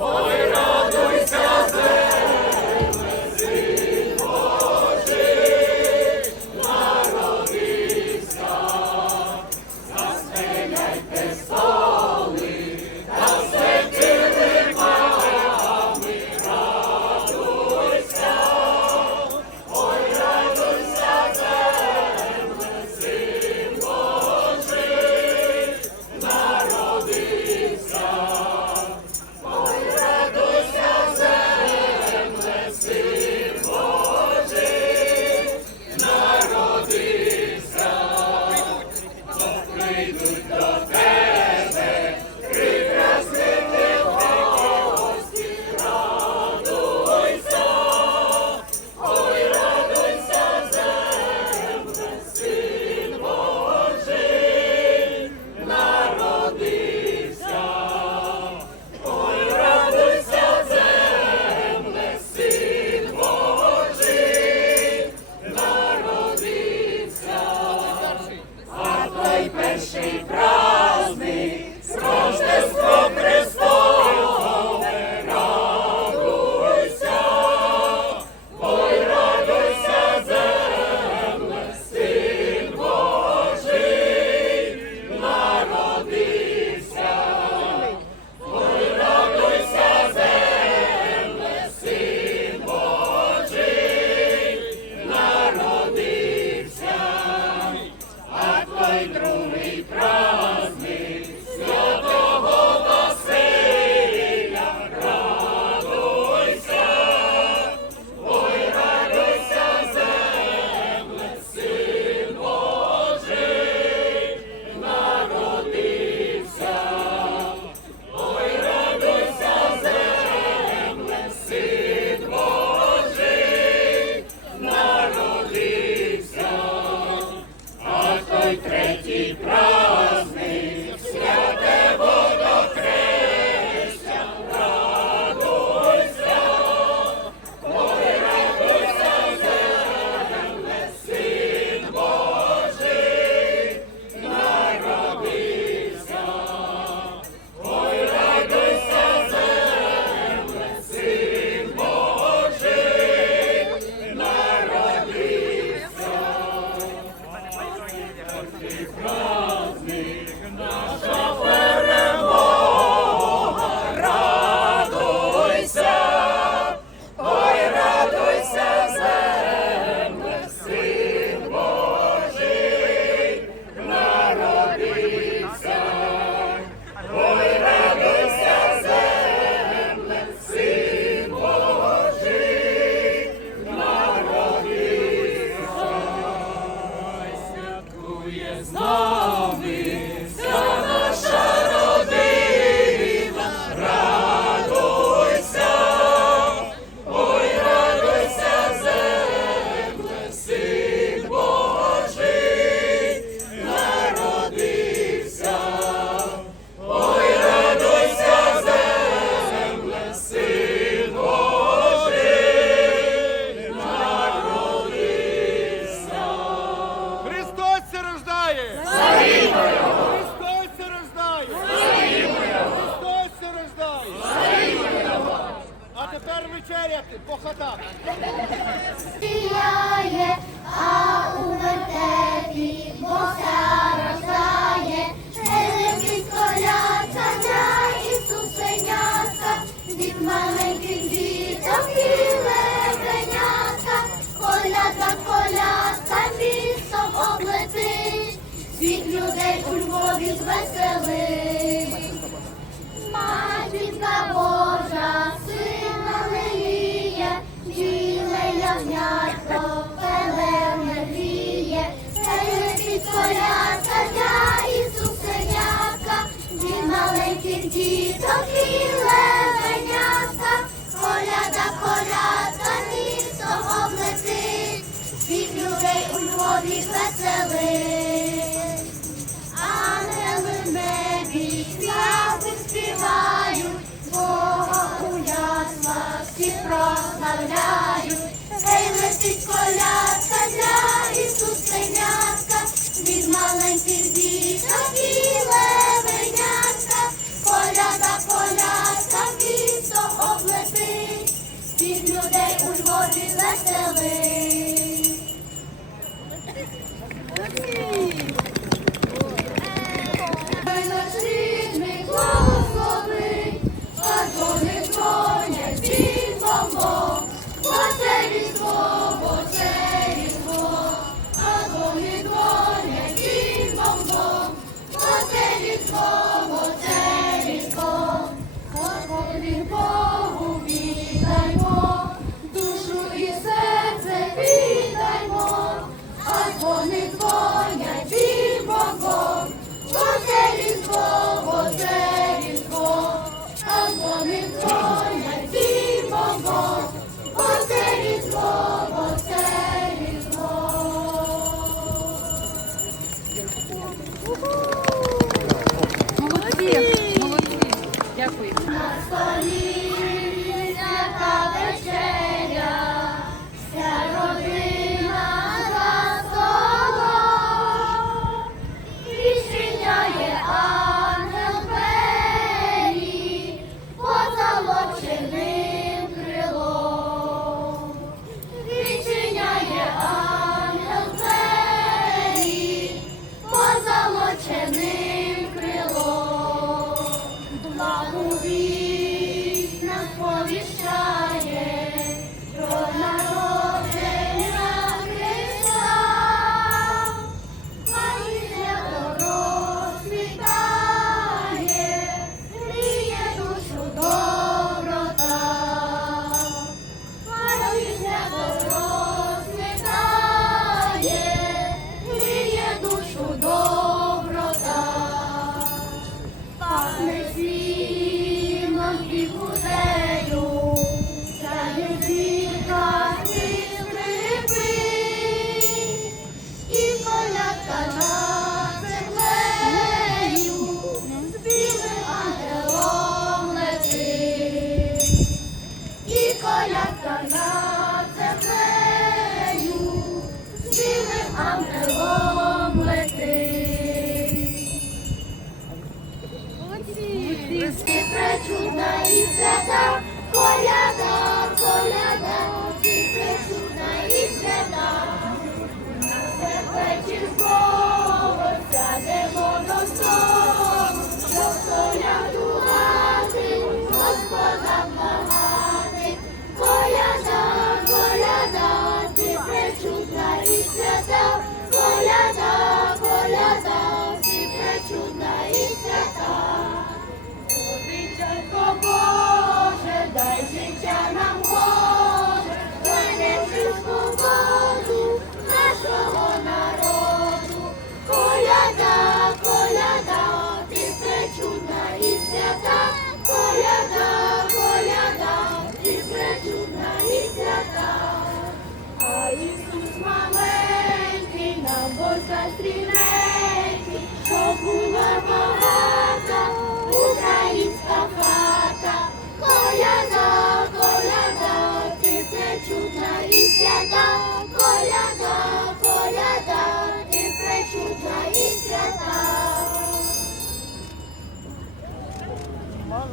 Holy у Львові звеселить. Матінка Божа, сина леліє, біле ягнятко, пелевне гріє, Летить колядка для від маленьких діток і левенятка, коляда, колядка, містом облетить, світ людей у Львові веселить. заправляю, Гей летить колядка для Ісусенятка, від маленьких діток і левенятка, коляда, колядка, місто облепить, від людей у Львові веселить. 和你